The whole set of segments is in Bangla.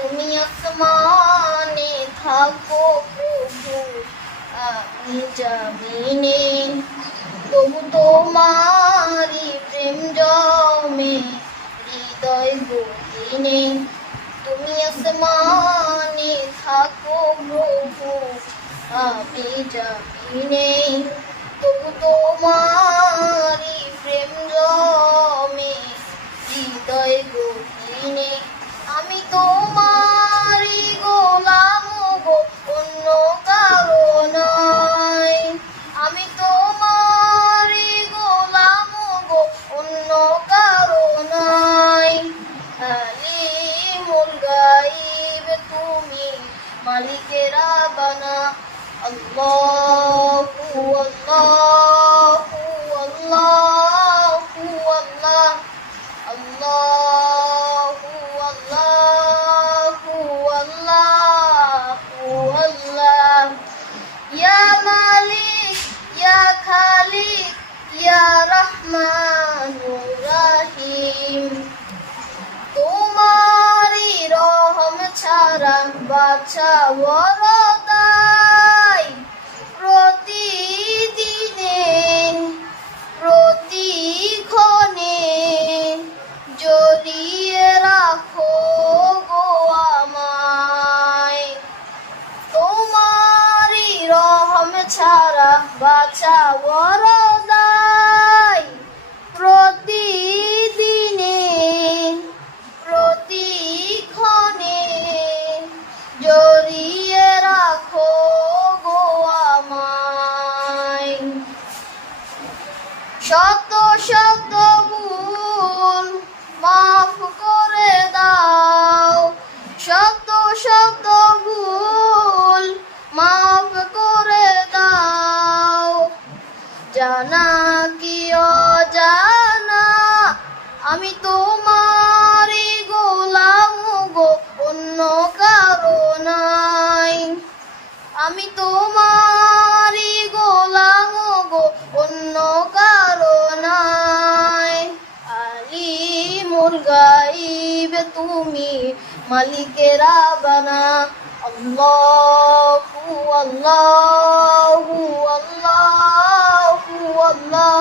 তুমি আসমানে থাকো প্রভু, আমি জমিনে, তবু তোমারি প্রেম জমে হৃদয় গহীনে। তুমি আসমানে থাকো প্রভু, আমি জমিনে, তবু তোমারি প্রেম জমে হৃদয় গহীনে। আমি তোমারি গোলাম গো, অন্য কারো নয়। আমি তোমারি গোলাম গো, অন্য কারো নয়। আলিমুল গায়ব তুমি, মালিকে রাব্বানা। আল্লাহু আল্লাহু আল্লাহু আল্লাহ, আল্লাহু আল্লাহু আল্লাহু আল্লাহ। ইয়া মালিক ইয়া খালিক ইয়া রহমানুর রহিম। তোমারি রহম ছাড়া বাছা বড়দাই, প্রতিদিনে প্রতিক্ষণে জড়িয়ে রাখো গো আমায়। তোমারি রহম ছাড়া বাছা বড়দাই, প্রতিদিনে প্রতিক্ষণে জড়িয়ে রাখো গো আমায়। শত শত ভুল মাফ করে দাও, শত শত ভুল মাফ করে দাও। জানা কি অজানা আমি তোমারি গোলাম গো, অন্য কারো নাই। আমি তোমারি গোলাম গো, অন্য কারো নাই। আলিমুল গায়ব তুমি, মালিকে রাব্বানা। আল্লাহু আল্লাহু আল্লাহু আল্লাহ,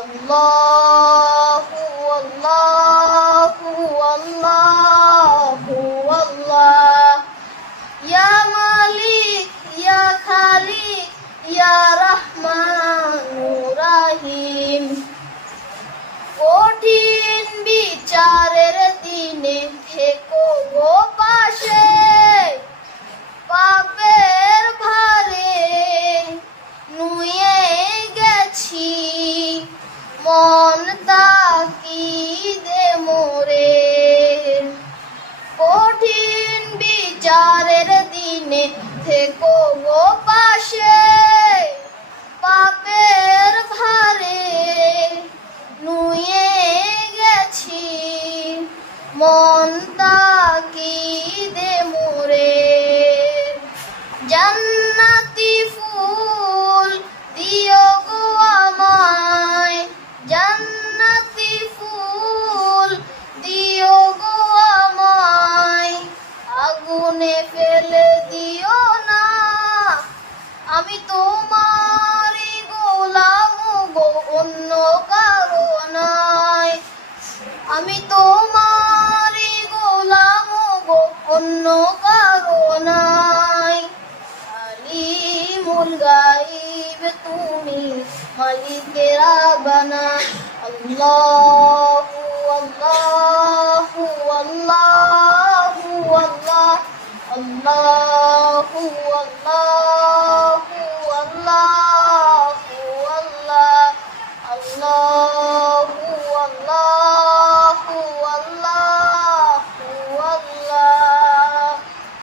আল্লাহু আল্লাহু আল্লাহু আল্লাহ। ইয়া মালিক ইয়া খালিক ইয়া রহমানুর রহিম। কঠিন বিচারের দিনে থেকো গো পাশে, পাপের ভারে নুয়ে গেছি মন তাকিদে মোরে। কঠিন বিচারের দিনে থেকো গো পাশে, পাপের ভারে নুয়ে গেছি মন তাকিদে মোরে। জান্নাতি ফুল দিও গো আমায়, জান্নাতি ফুল দিও গো আমায়। আগুনে ফেলে দিও না, আমি তোমারি গোলাম গো, অন্য কারো নাই। আমি তোমারি গোলাম গো, অন্য কারো নাই। আলিমুল গায়ব তুমি, মালিকে রাব্বানা। আল্লাহু আল্লাহু আল্লাহু আল্লাহ, আল্লাহু আল্লাহু আল্লাহু আল্লাহ, আল্লাহ।